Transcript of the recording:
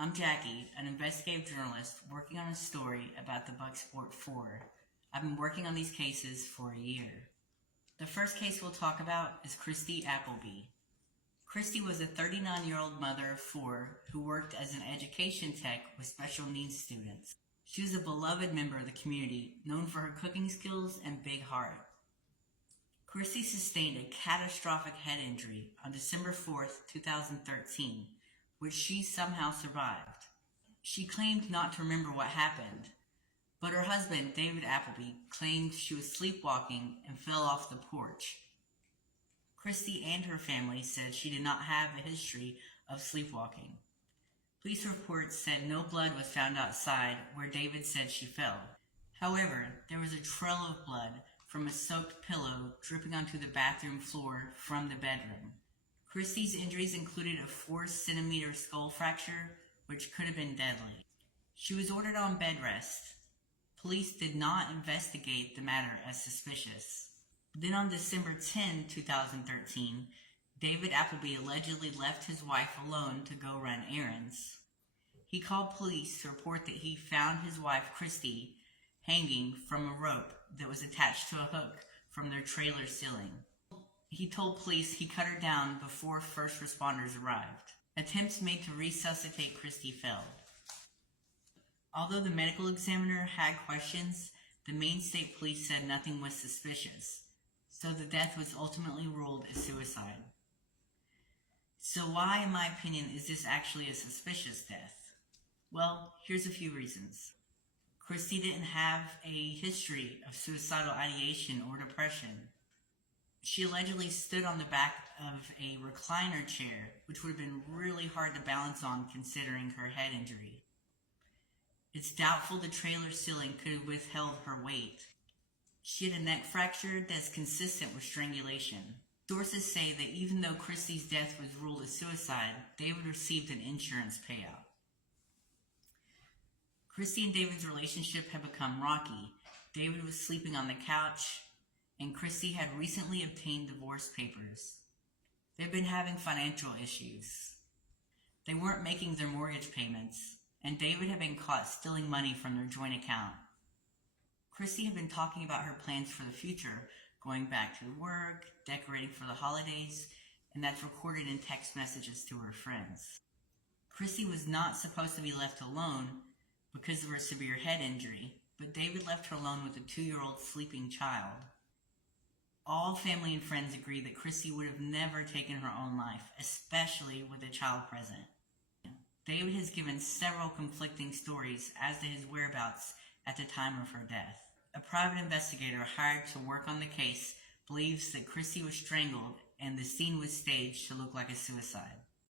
I'm Jackie, an investigative journalist working on a story about the Bucksport 4. I've been working on these cases for a year. The first case we'll talk about is Christy Appleby. Christy was a 39-year-old mother of 4 who worked as an education tech with special needs students. She was a beloved member of the community, known for her cooking skills and big heart. Christy sustained a catastrophic head injury on December 4th, 2013, which she somehow survived. She claimed not to remember what happened, but her husband, David Appleby, claimed she was sleepwalking and fell off the porch. Christy and her family said she did not have a history of sleepwalking. Police reports said no blood was found outside where David said she fell. However, there was a trail of blood from a soaked pillow dripping onto the bathroom floor from the bedroom. Christy's injuries included a 4-centimeter skull fracture, which could have been deadly. She was ordered on bed rest. Police did not investigate the matter as suspicious. Then on December 10, 2013, David Appleby allegedly left his wife alone to go run errands. He called police to report that he found his wife, Christy, hanging from a rope that was attached to a hook from their trailer ceiling. He told police he cut her down before first responders arrived. Attempts made to resuscitate Christy failed. Although the medical examiner had questions, the Maine State Police said nothing was suspicious, so the death was ultimately ruled as suicide. So why, in my opinion, is this actually a suspicious death? Well, here's a few reasons. Christy didn't have a history of suicidal ideation or depression. She allegedly stood on the back of a recliner chair, which would have been really hard to balance on considering her head injury. It's doubtful the trailer ceiling could have withheld her weight. She had a neck fracture that's consistent with strangulation. Sources say that even though Christy's death was ruled as suicide, David received an insurance payout. Christy and David's relationship had become rocky. David was sleeping on the couch, and Christy had recently obtained divorce papers. They've been having financial issues. They weren't making their mortgage payments, and David had been caught stealing money from their joint account. Christy had been talking about her plans for the future, going back to work, decorating for the holidays, and that's recorded in text messages to her friends. Christy was not supposed to be left alone because of her severe head injury, but David left her alone with a 2-year-old sleeping child. All family and friends agree that Christy would have never taken her own life, especially with a child present. David has given several conflicting stories as to his whereabouts at the time of her death. A private investigator hired to work on the case believes that Christy was strangled and the scene was staged to look like a suicide.